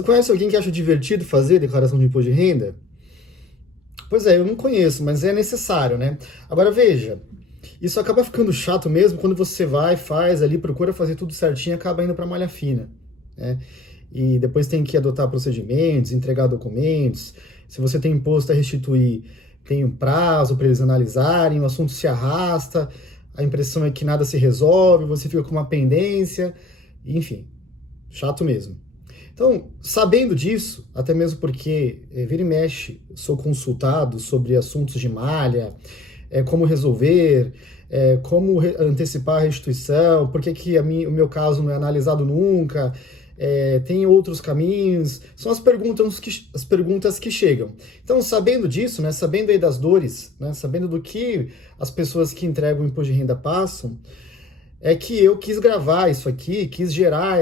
Você conhece alguém que acha divertido fazer declaração de imposto de renda? Pois é, eu não conheço, mas é necessário, né? Agora veja, isso acaba ficando chato mesmo quando você vai, faz ali, procura fazer tudo certinho e acaba indo para malha fina, né? E depois tem que adotar procedimentos, entregar documentos. Se você tem imposto a restituir, tem um prazo para eles analisarem, o assunto se arrasta, a impressão é que nada se resolve, você fica com uma pendência, enfim, chato mesmo. Então, sabendo disso, até mesmo porque vira e mexe, sou consultado sobre assuntos de malha, como resolver, antecipar a restituição, por que que o meu caso não é analisado nunca, tem outros caminhos, são as perguntas que chegam. Então, sabendo disso, né, sabendo aí das dores, né, sabendo do que as pessoas que entregam o imposto de renda passam, é que eu quis gravar isso aqui, quis gerar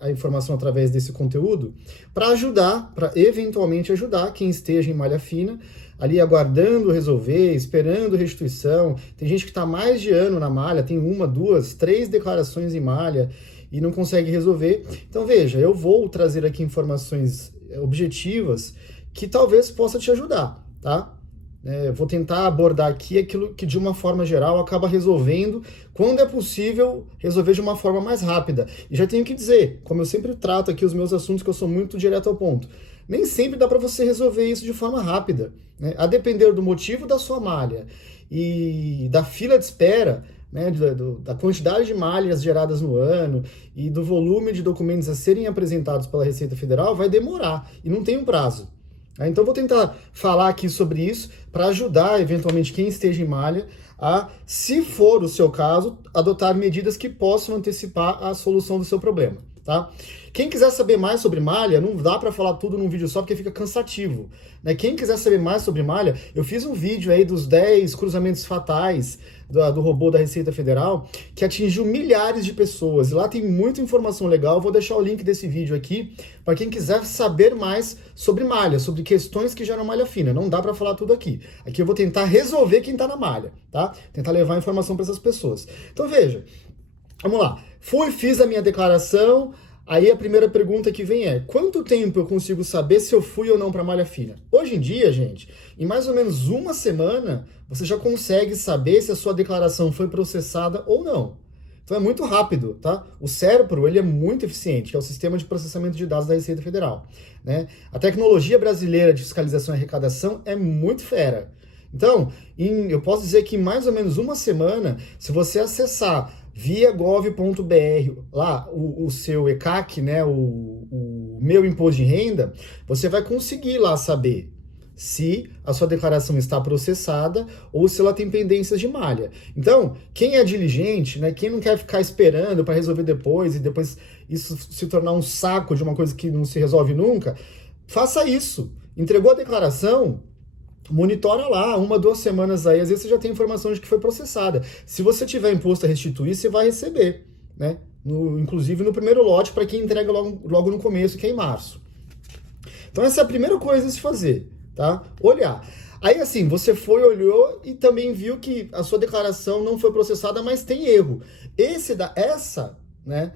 a informação através desse conteúdo para ajudar, para eventualmente ajudar quem esteja em malha fina, ali aguardando resolver, esperando restituição. Tem gente que está mais de ano na malha, tem uma, duas, três declarações em malha e não consegue resolver. Então veja, eu vou trazer aqui informações objetivas que talvez possa te ajudar, tá? Vou tentar abordar aqui aquilo que, de uma forma geral, acaba resolvendo, quando é possível, resolver de uma forma mais rápida. E já tenho que dizer, como eu sempre trato aqui os meus assuntos, que eu sou muito direto ao ponto, nem sempre dá para você resolver isso de forma rápida, né? A depender do motivo da sua malha e da fila de espera, né, da quantidade de malhas geradas no ano e do volume de documentos a serem apresentados pela Receita Federal, vai demorar e não tem um prazo. Então vou tentar falar aqui sobre isso para ajudar, eventualmente, quem esteja em malha a, se for o seu caso, adotar medidas que possam antecipar a solução do seu problema, tá? Quem quiser saber mais sobre malha, não dá para falar tudo num vídeo só porque fica cansativo, né? Quem quiser saber mais sobre malha, eu fiz um vídeo aí dos 10 cruzamentos fatais do robô da Receita Federal, que atingiu milhares de pessoas. E lá tem muita informação legal. Eu vou deixar o link desse vídeo aqui para quem quiser saber mais sobre malha, sobre questões que geram malha fina. Não dá para falar tudo aqui. Aqui eu vou tentar resolver quem está na malha, tá? Tentar levar informação para essas pessoas. Então veja, vamos lá. Fiz a minha declaração. Aí a primeira pergunta que vem é: quanto tempo eu consigo saber se eu fui ou não para malha fina? Hoje em dia, gente, em mais ou menos uma semana, você já consegue saber se a sua declaração foi processada ou não. Então é muito rápido, tá? O cérebro, ele é muito eficiente, que é o sistema de processamento de dados da Receita Federal, né? A tecnologia brasileira de fiscalização e arrecadação é muito fera. Então, eu posso dizer que em mais ou menos uma semana, se você acessar via gov.br, lá o seu ECAC, né, o meu imposto de renda, você vai conseguir lá saber se a sua declaração está processada ou se ela tem pendências de malha. Então, quem é diligente, né, quem não quer ficar esperando para resolver depois e depois isso se tornar um saco de uma coisa que não se resolve nunca, faça isso. Entregou a declaração, monitora lá, 1, 2 semanas aí, às vezes você já tem informação de que foi processada. Se você tiver imposto a restituir, você vai receber, né? Inclusive no primeiro lote, para quem entrega logo no começo, que é em março. Então essa é a primeira coisa a se fazer, tá? Olhar. Aí assim, você olhou e também viu que a sua declaração não foi processada, mas tem erro. Essa, né,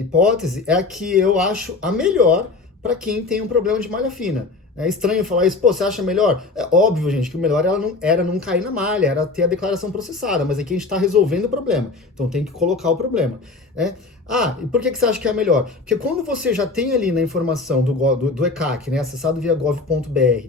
hipótese é a que eu acho a melhor para quem tem um problema de malha fina. É estranho falar isso, pô, você acha melhor? É óbvio, gente, que o melhor era não cair na malha, era ter a declaração processada, mas aqui a gente está resolvendo o problema, então tem que colocar o problema, né? E por que você acha que é melhor? Porque quando você já tem ali na informação do ECAC, né, acessado via gov.br,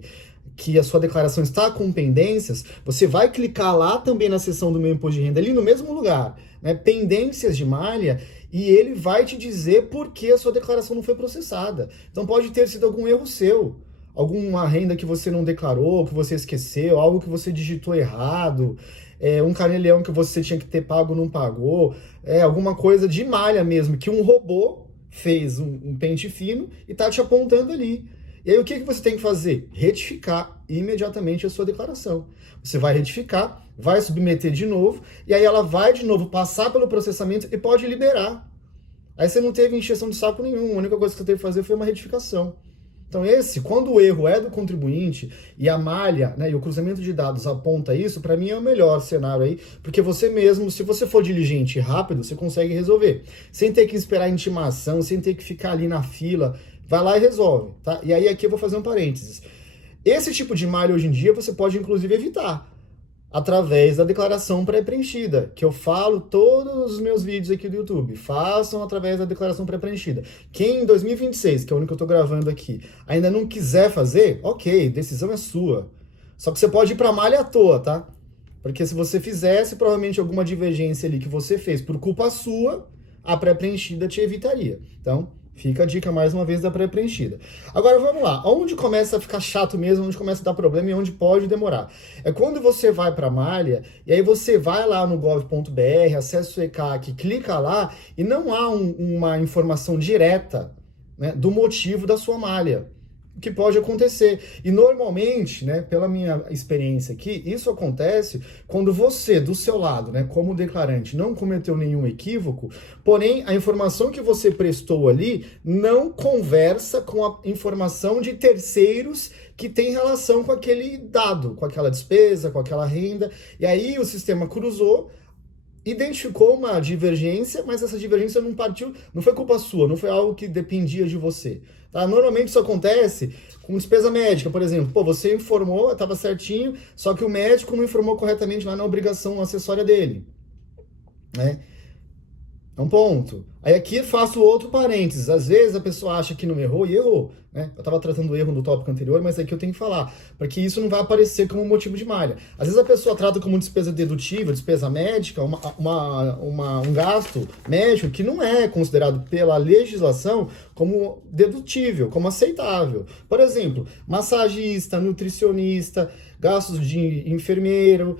que a sua declaração está com pendências, você vai clicar lá também na seção do meu imposto de renda, ali no mesmo lugar, né, pendências de malha, e ele vai te dizer por que a sua declaração não foi processada. Então pode ter sido algum erro seu, alguma renda que você não declarou, que você esqueceu, algo que você digitou errado, um carnê-leão que você tinha que ter pago não pagou, alguma coisa de malha mesmo, que um robô fez um pente fino e está te apontando ali. E aí o que você tem que fazer? Retificar imediatamente a sua declaração. Você vai retificar, vai submeter de novo, e aí ela vai de novo passar pelo processamento e pode liberar. Aí você não teve encheção de saco nenhum, a única coisa que você teve que fazer foi uma retificação. Então quando o erro é do contribuinte e a malha, né, e o cruzamento de dados aponta isso, para mim é o melhor cenário aí, porque você mesmo, se você for diligente e rápido, você consegue resolver, sem ter que esperar intimação, sem ter que ficar ali na fila, Vai lá e resolve, tá? E aí aqui eu vou fazer um parênteses. Esse tipo de malha hoje em dia você pode inclusive evitar através da declaração pré-preenchida, que eu falo todos os meus vídeos aqui do YouTube. Façam através da declaração pré-preenchida. Quem em 2026, que é o ano que eu tô gravando aqui, ainda não quiser fazer, ok, decisão é sua. Só que você pode ir pra malha à toa, tá? Porque se você fizesse, provavelmente alguma divergência ali que você fez por culpa sua, a pré-preenchida te evitaria. Então, fica a dica mais uma vez da pré-preenchida. Agora vamos lá, onde começa a ficar chato mesmo, onde começa a dar problema e onde pode demorar? É quando você vai para a malha e aí você vai lá no gov.br, acessa o ECAC, clica lá e não há uma informação direta, né, do motivo da sua malha. O que pode acontecer. E normalmente, né, pela minha experiência aqui, isso acontece quando você, do seu lado, né, como declarante, não cometeu nenhum equívoco, porém a informação que você prestou ali não conversa com a informação de terceiros que tem relação com aquele dado, com aquela despesa, com aquela renda, e aí o sistema cruzou, identificou uma divergência, mas essa divergência não partiu, não foi culpa sua, não foi algo que dependia de você. Tá? Normalmente isso acontece com despesa médica, por exemplo. Pô, você informou, estava certinho, só que o médico não informou corretamente lá na obrigação acessória dele. Né? É um ponto. Aí aqui faço outro parênteses. Às vezes a pessoa acha que não errou e errou. Né? Eu estava tratando o erro no tópico anterior, mas aqui eu tenho que falar, porque isso não vai aparecer como motivo de malha. Às vezes a pessoa trata como despesa dedutível, despesa médica, um gasto médico que não é considerado pela legislação como dedutível, como aceitável. Por exemplo, massagista, nutricionista, gastos de enfermeiro,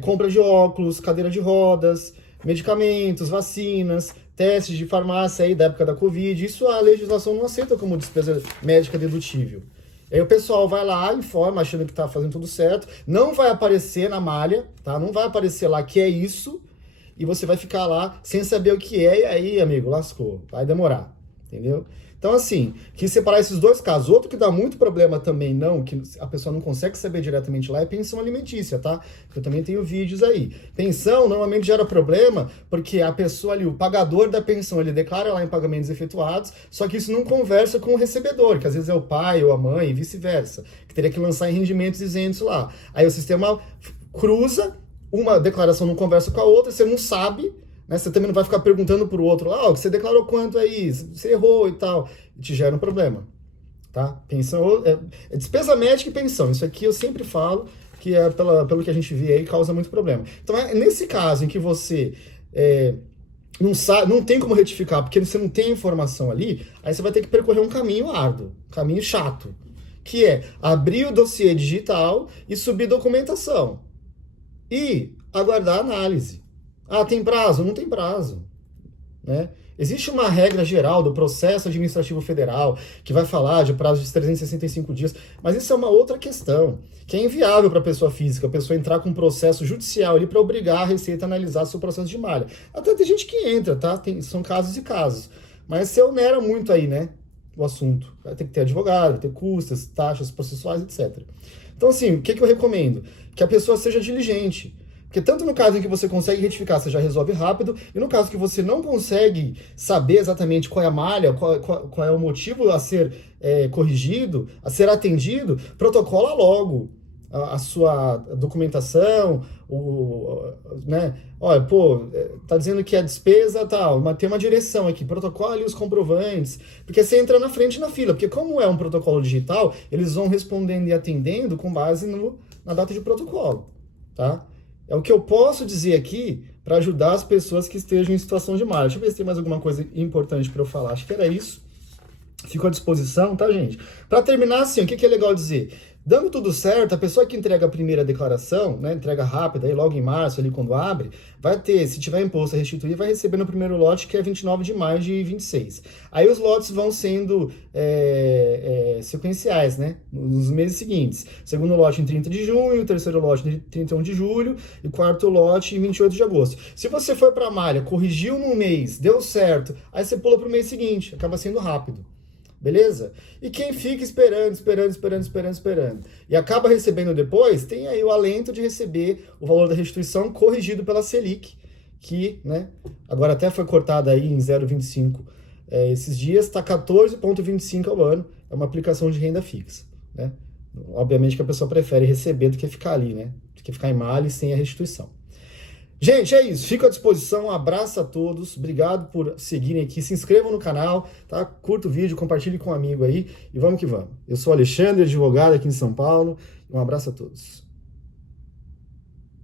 compra de óculos, cadeira de rodas, medicamentos, vacinas, testes de farmácia aí da época da Covid, isso a legislação não aceita como despesa médica dedutível. Aí o pessoal vai lá, informa, achando que tá fazendo tudo certo, não vai aparecer na malha, tá? Não vai aparecer lá que é isso, e você vai ficar lá sem saber o que é, e aí, amigo, lascou, vai demorar, entendeu? Então, assim, quis separar esses dois casos. Outro que dá muito problema também, não, que a pessoa não consegue saber diretamente lá, é pensão alimentícia, tá? Eu também tenho vídeos aí. Pensão normalmente gera problema porque a pessoa ali, o pagador da pensão, ele declara lá em pagamentos efetuados, só que isso não conversa com o recebedor, que às vezes é o pai ou a mãe e vice-versa, que teria que lançar em rendimentos isentos lá. Aí o sistema cruza, uma declaração não conversa com a outra, você não sabe. Você também não vai ficar perguntando para o outro lá, você declarou quanto aí, você errou e tal, e te gera um problema, tá? Pensão, é despesa médica e pensão, isso aqui eu sempre falo que pelo que a gente vê aí causa muito problema. Então nesse caso em que você não sabe, não tem como retificar, porque você não tem informação ali, aí você vai ter que percorrer um caminho árduo, um caminho chato, que é abrir o dossiê digital e subir documentação, e aguardar a análise. Ah, tem prazo? Não tem prazo. Né? Existe uma regra geral do processo administrativo federal que vai falar de prazo de 365 dias, mas isso é uma outra questão, que é inviável para a pessoa física, a pessoa entrar com um processo judicial ali para obrigar a Receita a analisar seu processo de malha. Até tem gente que entra, tá? São casos e casos. Mas você onera muito aí, né? O assunto. Vai ter que ter advogado, vai ter custas, taxas processuais, etc. Então, assim, o que eu recomendo? Que a pessoa seja diligente. Porque tanto no caso em que você consegue retificar, você já resolve rápido, e no caso que você não consegue saber exatamente qual é a malha, qual é o motivo a ser corrigido, a ser atendido, protocola logo a sua documentação, né? Olha, pô, tá dizendo que a despesa tal, mas tem uma direção aqui, protocola ali os comprovantes, porque você entra na frente na fila, porque como é um protocolo digital, eles vão respondendo e atendendo com base na data de protocolo, tá? É o que eu posso dizer aqui para ajudar as pessoas que estejam em situação de malha. Deixa eu ver se tem mais alguma coisa importante para eu falar. Acho que era isso. Fico à disposição, tá, gente? Para terminar, assim, o que é legal dizer? Dando tudo certo, a pessoa que entrega a primeira declaração, né, entrega rápida, aí logo em março, ali quando abre, vai ter, se tiver imposto a restituir, vai receber no primeiro lote, que é 29 de maio de 26. Aí os lotes vão sendo sequenciais, né, nos meses seguintes. Segundo lote em 30 de junho, terceiro lote em 31 de julho e quarto lote em 28 de agosto. Se você for para a malha, corrigiu num mês, deu certo, aí você pula para o mês seguinte, acaba sendo rápido. Beleza? E quem fica esperando e acaba recebendo depois, tem aí o alento de receber o valor da restituição corrigido pela Selic, que, né, agora até foi cortada aí em 0,25 esses dias, está 14,25 ao ano, é uma aplicação de renda fixa, né? Obviamente que a pessoa prefere receber do que ficar ali, né? Do que ficar em malha e sem a restituição. Gente, é isso. Fico à disposição. Um abraço a todos. Obrigado por seguirem aqui. Se inscrevam no canal, tá? Curta o vídeo, compartilhe com um amigo aí e vamos que vamos. Eu sou Alexandre, advogado aqui em São Paulo. Um abraço a todos.